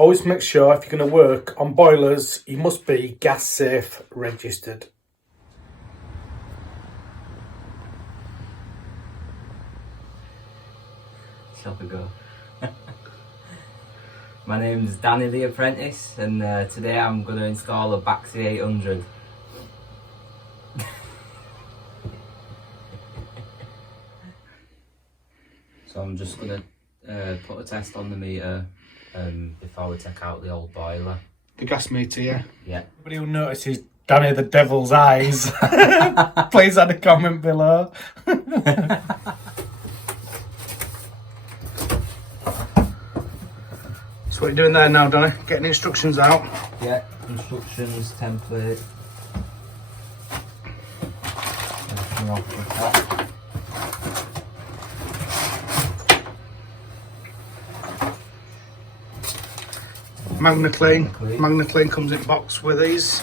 Always make sure if you're going to work on boilers, you must be gas safe registered. Shall we go? My name's Danny the Apprentice, and today I'm going to install a Baxi 800. So I'm just going to put a test on the meter before we take out the old boiler. The gas meter, yeah? Yeah. Anybody who notices Danny the Devil's eyes, please add a comment below. So what are you doing there now, Danny? Getting instructions out? Yeah, instructions, template. Everything off the top. Magna Clean comes in box with these.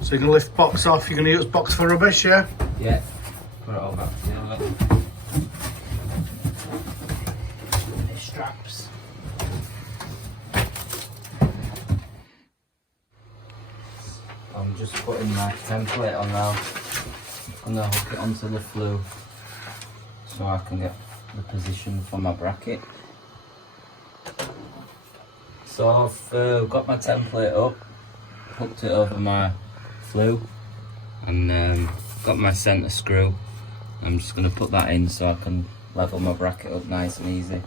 So you're going to lift box off, you're going to use box for rubbish, yeah? Yeah, put it all back together. Any straps. I'm just putting my template on now. I'm going to hook it onto the flue so I can get the position for my bracket. So I've got my template up, hooked it over my flue, and got my centre screw. I'm just going to put that in so I can level my bracket up nice and easy.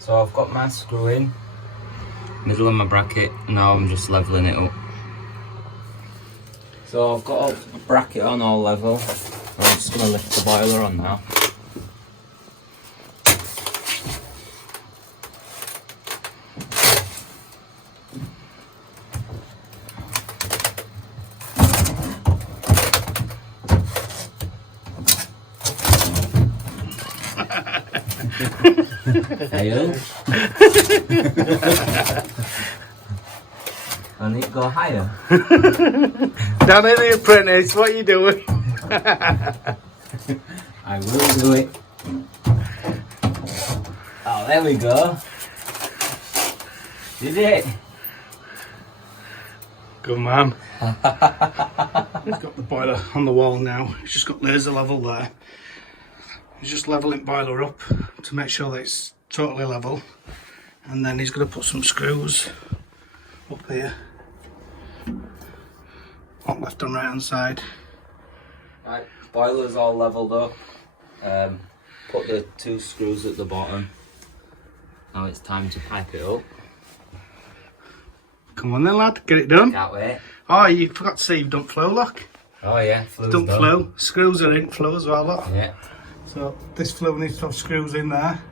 So I've got my screw in, middle of my bracket, now I'm just levelling it up. So I've got a bracket on all level. I'm just going to lift the boiler on now. Fail. I need to go higher. Danny the Apprentice, what are you doing? I will do it. Oh, there we go. Did it? Good man. We've got the boiler on the wall now. It's just got laser level there. He's just levelling boiler up to make sure that it's totally level, and then he's going to put some screws up here on left and right hand side. Right, boiler's all levelled up. Put the 2 screws at the bottom. Now it's time to pipe it up. Come on then, lad, get it done. Can't wait. Oh, you forgot to say you've done flow lock. Oh yeah, flue's Done flow. Screws are in flow as well, look. Yeah. So this flow needs to have screws in there,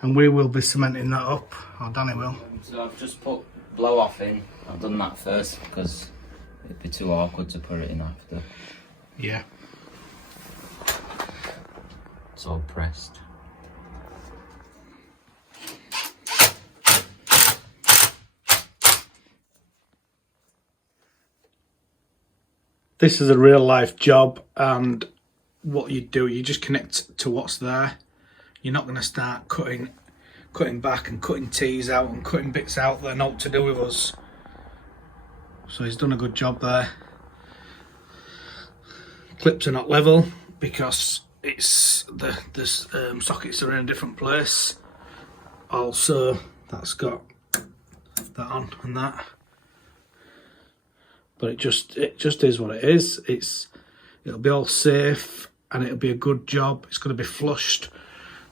and we will be cementing that up, or Danny will. So I've just put blow off in. I've done that first because it'd be too awkward to put it in after. Yeah. It's all pressed. This is a real life job, and what you do, you just connect to what's there. You're not going to start cutting back and cutting T's out and cutting bits out that are not to do with us. So he's done a good job there. Clips are not level because it's the sockets are in a different place. Also, that's got that on and that. But it just is what it is. It'll be all safe and it'll be a good job. It's going to be flushed.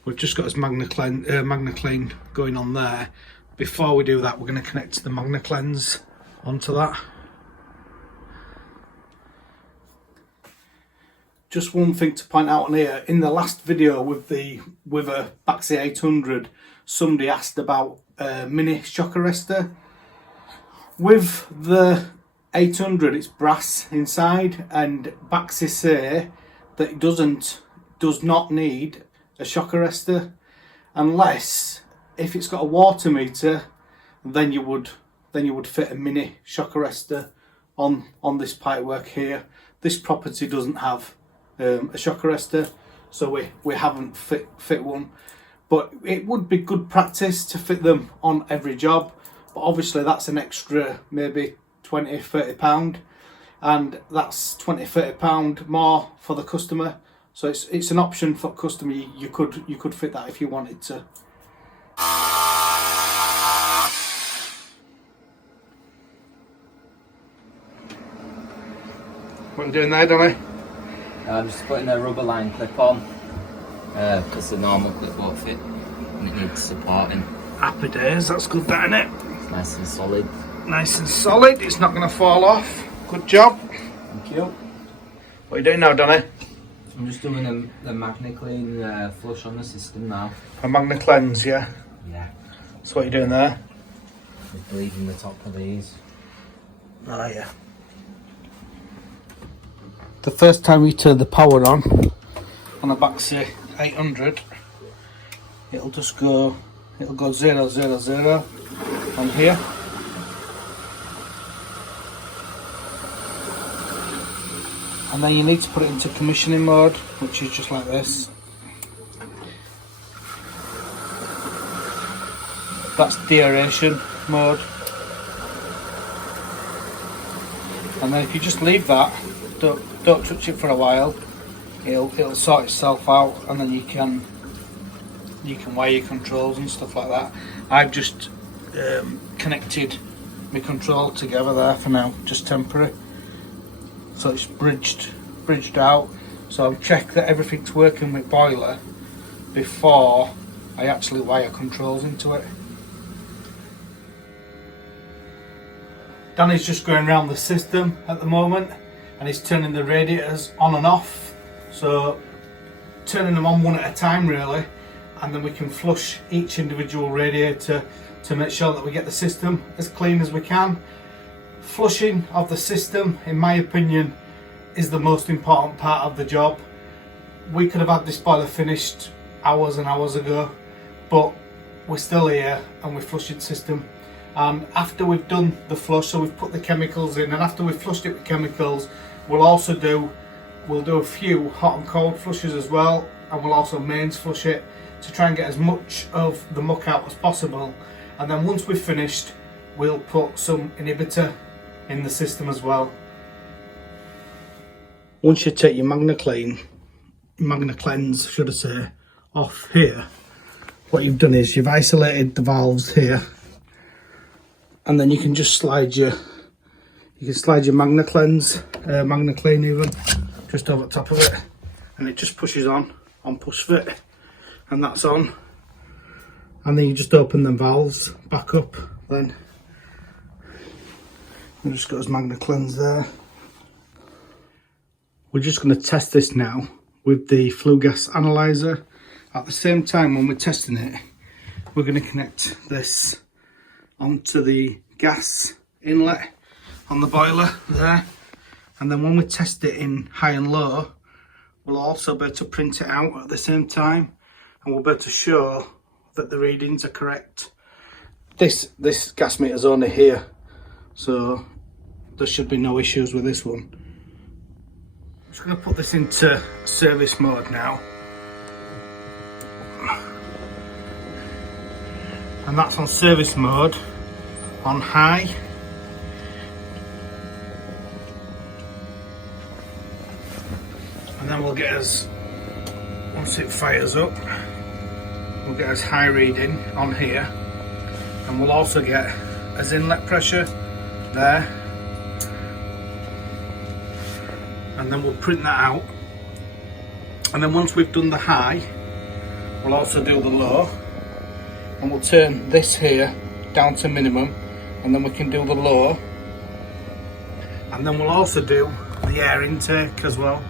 We've just got this Magna Clean going on there. Before we do that, we're going to connect the Magna Cleanse onto that. Just one thing to point out on here. In the last video with a Baxi 800, somebody asked about a mini shock arrestor. With the 800, it's brass inside, and Baxi say that it does not need a shock arrestor unless if it's got a water meter, then you would fit a mini shock arrestor on this pipework here. This property doesn't have a shock arrestor, so we haven't fit one, but it would be good practice to fit them on every job. But obviously that's an extra maybe £20–30, and that's £20–30 more for the customer. So it's an option for customer. You could fit that if you wanted to. What are you doing there, Donny? I'm just putting a rubber line clip on because the normal clip won't fit and it needs supporting. Happy days, that's good, that, innit? It's nice and solid. Nice and solid, it's not going to fall off. Good job. Thank you. What are you doing now, Donny? I'm just doing the MagnaClean flush on the system now. A Magna Cleanse, yeah? Yeah. So what are you doing there? Just bleeding the top of these. Oh yeah. The first time you turn the power on a Baxi 800, it'll go 0, 0, 0 on here. And then you need to put it into commissioning mode, which is just like this. That's deaeration mode. And then if you just leave that, don't touch it for a while, it'll sort itself out, and then you can wire your controls and stuff like that. I've just connected my control together there for now, just temporary. So it's bridged out. So I'll check that everything's working with boiler before I actually wire controls into it. Danny's just going around the system at the moment, and he's turning the radiators on and off. So turning them on one at a time really, and then we can flush each individual radiator to make sure that we get the system as clean as we can. Flushing of the system, in my opinion, is the most important part of the job. We could have had this boiler finished hours and hours ago, but we're still here and we're flushing the system. And after we've done the flush, so we've put the chemicals in, and after we've flushed it with chemicals, we'll do a few hot and cold flushes as well, and we'll also mains flush it to try and get as much of the muck out as possible. And then once we've finished, we'll put some inhibitor in the system as well. Once you take your Magna Cleanse, should I say, off here, what you've done is you've isolated the valves here, and then you can just slide your Magna Clean even just over the top of it, and it just pushes on push fit, and that's on. And then you just open the valves back up. Then we just got his Magna Cleanse there. We're just going to test this now with the flue gas analyzer. At the same time, when we're testing it, we're going to connect this onto the gas inlet on the boiler there, and then when we test it in high and low, we'll also be able to print it out at the same time, and we'll be able to show that the readings are correct. This gas meter's only here, so there should be no issues with this one. I'm just going to put this into service mode now, and that's on service mode on high. And then we'll get us, once it fires up, we'll get us high reading on here, and we'll also get as inlet pressure there, and then we'll print that out. And then once we've done the high, we'll also do the low, and we'll turn this here down to minimum, and then we can do the low, and then we'll also do the air intake as well.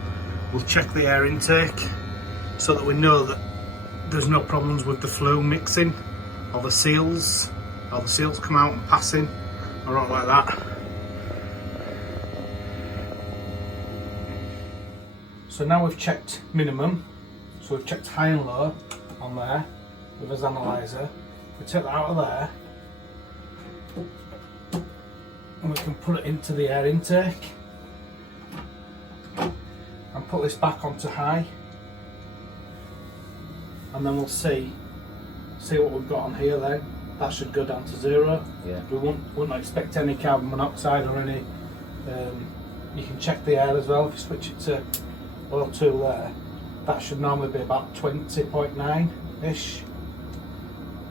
We'll check the air intake so that we know that there's no problems with the flue mixing, or the seals come out and passing, or all like that. So now we've checked minimum, so we've checked high and low on there with his analyzer. We take that out of there, And we can put it into the air intake and put this back onto high, and then we'll see what we've got on here then. That should go down to 0. Yeah. We wouldn't expect any carbon monoxide or any. You can check the air as well if you switch it to O2 there. That should normally be about 20.9 ish,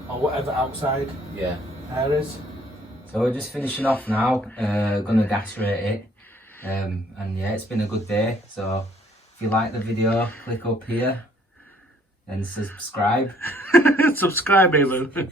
or whatever outside air is. So we're just finishing off now, gonna gas rate it, and yeah, it's been a good day. So if you like the video, click up here and subscribe. Subscribe even.